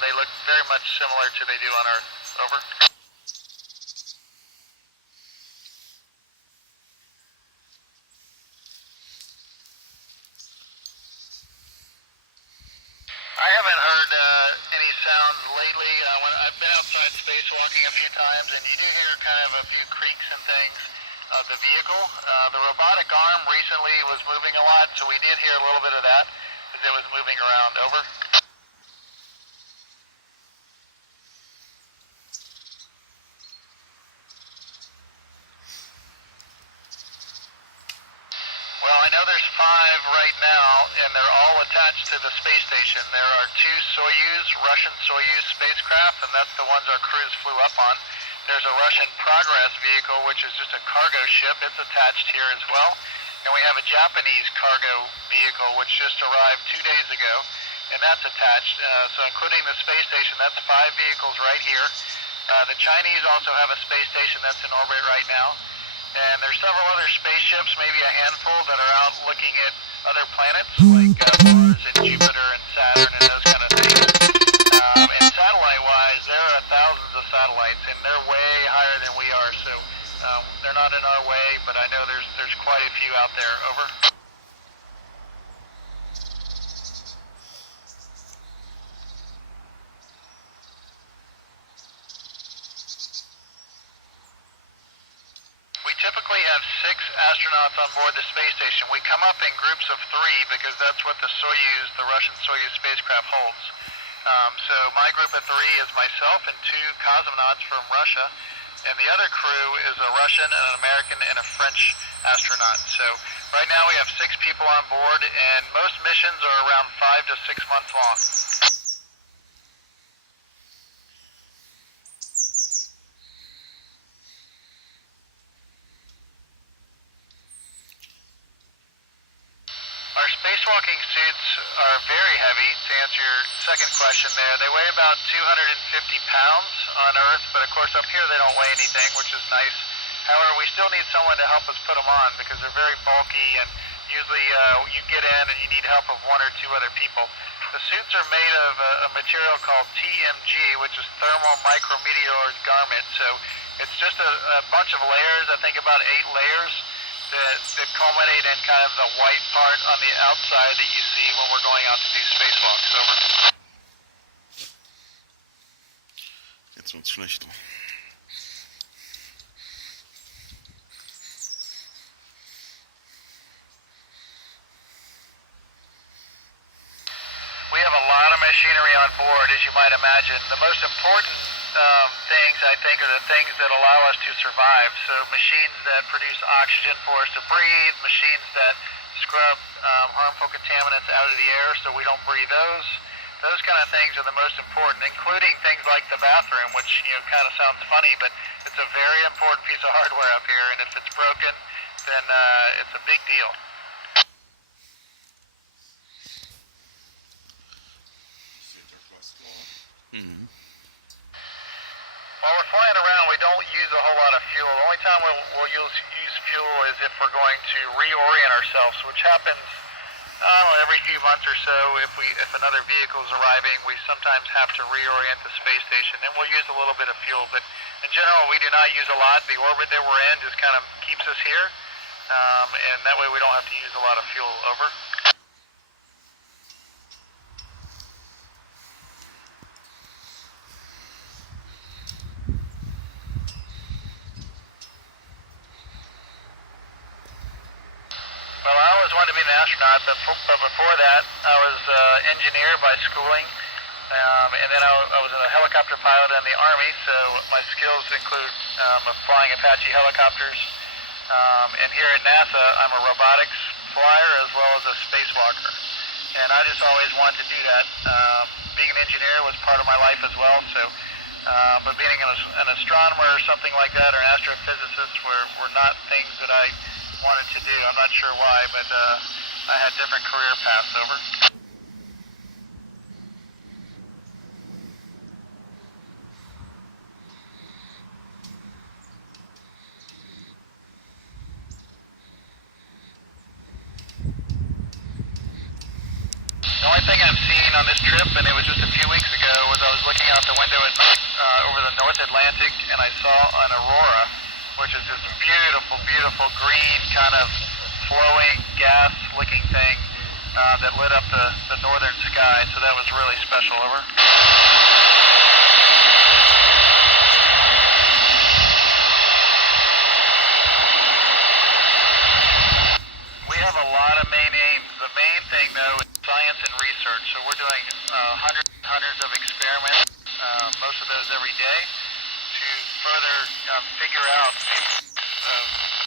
they look very much similar to they do on Earth. Over. I haven't heard any sounds lately. I've been outside spacewalking a few times, and you do hear kind of a few creaks and things of the vehicle. The robotic arm recently was moving a lot, so we did hear a little bit of that as it was moving around. Over. Well, I know there's 5 right now, and they're all attached to the space station. There are 2 Soyuz, Russian Soyuz spacecraft, and that's the ones our crews flew up on. There's a Russian Progress vehicle, which is just a cargo ship. It's attached here as well. And we have a Japanese cargo vehicle, which just arrived 2 days ago, and that's attached. So including the space station, that's 5 vehicles right here. The Chinese also have a space station that's in orbit right now. And there's several other spaceships, maybe a handful, that are out looking at other planets, like Mars and Jupiter and Saturn and those kind of things. And satellite-wise, there are thousands of satellites, and they're way higher than we are, so they're not in our way, but I know there's quite a few out there. Over. We typically have 6 astronauts on board the space station. We come up in groups of 3 because that's what the Soyuz, the Russian Soyuz spacecraft holds. So my group of 3 is myself and 2 cosmonauts from Russia, and the other crew is a Russian, an American, and a French astronaut. So right now we have 6 people on board, and most missions are around 5 to 6 months long. Our spacewalking suits are very heavy, to answer your second question there. They weigh about 250 pounds on Earth, but of course up here they don't weigh anything, which is nice. However, we still need someone to help us put them on because they're very bulky, and usually you get in and you need help of 1 or 2 other people. The suits are made of a material called TMG, which is thermal micrometeor garment. So it's just a bunch of layers, I think about 8 layers, that culminate in kind of the white part on the outside that you see when we're going out to do spacewalks. Over. Jetzt wird's schlechter. We have a lot of machinery on board, as you might imagine. The most important things, I think, are the things that allow us to survive. So machines that produce oxygen for us to breathe, machines that scrub harmful contaminants out of the air so we don't breathe those. Those kind of things are the most important, including things like the bathroom, which kind of sounds funny, but it's a very important piece of hardware up here, and if it's broken, then it's a big deal. While we're flying around, we don't use a whole lot of fuel. The only time we'll use fuel is if we're going to reorient ourselves, which happens, I don't know, every few months or so. If another vehicle is arriving, we sometimes have to reorient the space station, and we'll use a little bit of fuel. But in general, we do not use a lot. The orbit that we're in just kind of keeps us here, and that way we don't have to use a lot of fuel. Over. Well, I always wanted to be an astronaut, but before that, I was an engineer by schooling, and then I was a helicopter pilot in the Army, so my skills include flying Apache helicopters, and here at NASA, I'm a robotics flyer as well as a spacewalker, and I just always wanted to do that. Being an engineer was part of my life as well, so but being an astronomer or something like that, or an astrophysicist, were not things that I wanted to do. I'm not sure why, but I had different career paths. Over. The only thing I've seen on this trip, and it was just a few weeks ago, was I was was looking out the window at night over the North Atlantic, and I saw an aurora, which is this beautiful, beautiful green kind of flowing gas-looking thing that lit up the northern sky. So that was really special. Over. We have a lot of main aims. The main thing, though, is science and research. So we're doing hundreds of experiments, most of those every day, to further figure out the